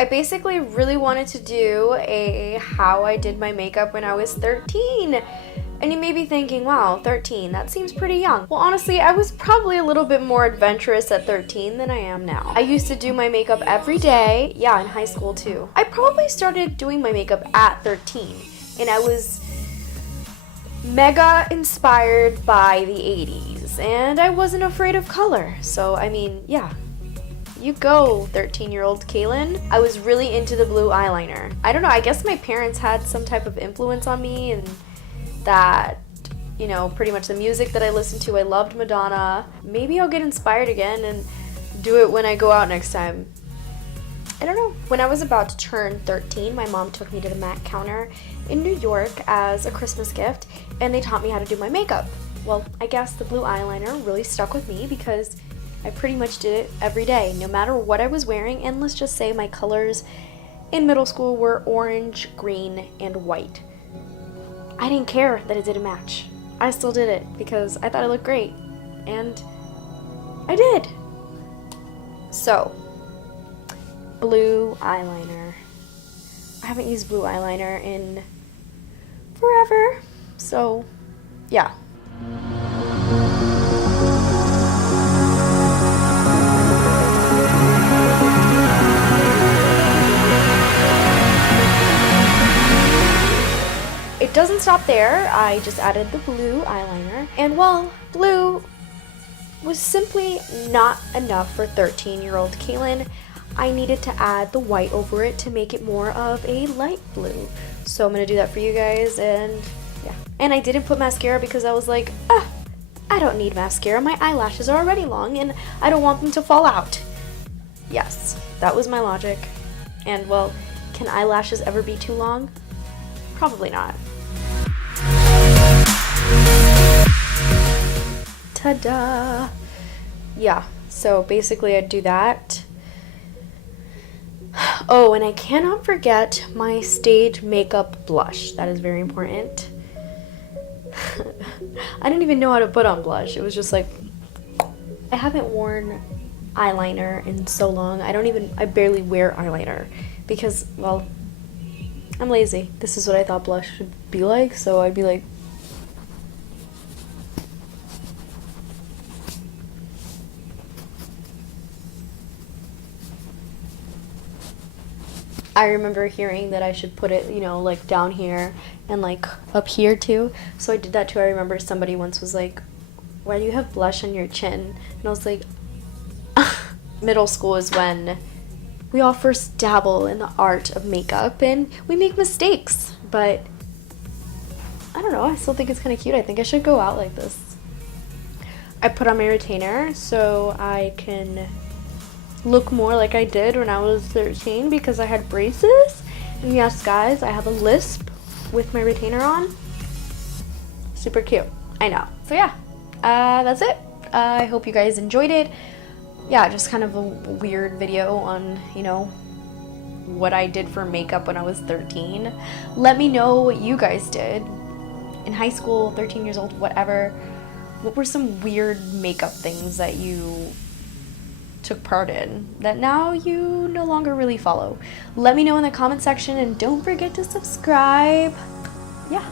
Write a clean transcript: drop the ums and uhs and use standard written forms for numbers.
I basically really wanted to do a how I did my makeup when I was 13. And you may be thinking, wow, 13, that seems pretty young. Well, honestly, I was probably a little bit more adventurous at 13 than I am now. I used to do my makeup every day, yeah, in high school too. I probably started doing my makeup at 13, and I was mega inspired by the 80s, and I wasn't afraid of color. So, I mean, yeah. You go, 13-year-old Kaylin. I was really into the blue eyeliner. I don't know, I guess my parents had some type of influence on me, and that, you know, pretty much the music that I listened to. I loved Madonna. Maybe I'll get inspired again and do it when I go out next time. I don't know. When I was about to turn 13, my mom took me to the MAC counter in New York as a Christmas gift, and they taught me how to do my makeup. Well, I guess the blue eyeliner really stuck with me because I pretty much did it every day, no matter what I was wearing, and let's just say my colors in middle school were orange, green, and white. I didn't care that it didn't match. I still did it because I thought it looked great, and I did. So, blue eyeliner. I haven't used blue eyeliner in forever, so yeah. It doesn't stop there. I just added the blue eyeliner, and well, blue was simply not enough for 13-year-old Kaylin. I needed to add the white over it to make it more of a light blue. So I'm gonna do that for you guys, and yeah. And I didn't put mascara because I was like, I don't need mascara. My eyelashes are already long and I don't want them to fall out. Yes, that was my logic. And well, can eyelashes ever be too long? Probably not. Ta-da! Yeah, so basically I'd do that. Oh, and I cannot forget my stage makeup blush. That is very important. I didn't even know how to put on blush. It was just like, I haven't worn eyeliner in so long. I barely wear eyeliner because, well, I'm lazy. This is what I thought blush should be like, so I'd be like, I remember hearing that I should put it, you know, like down here and like up here too. So I did that too. I remember somebody once was like, why do you have blush on your chin? And I was like, middle school is when we all first dabble in the art of makeup and we make mistakes. But I don't know, I still think it's kind of cute. I think I should go out like this. I put on my retainer so I can look more like I did when I was 13 because I had braces. And yes, guys, I have a lisp with my retainer on. Super cute. I know. So yeah, that's it. I hope you guys enjoyed it. Yeah, just kind of a weird video on, you know, what I did for makeup when I was 13. Let me know what you guys did in high school, 13 years old, whatever. What were some weird makeup things that you took part in that now you no longer really follow? Let me know in the comment section, and don't forget to subscribe. Yeah.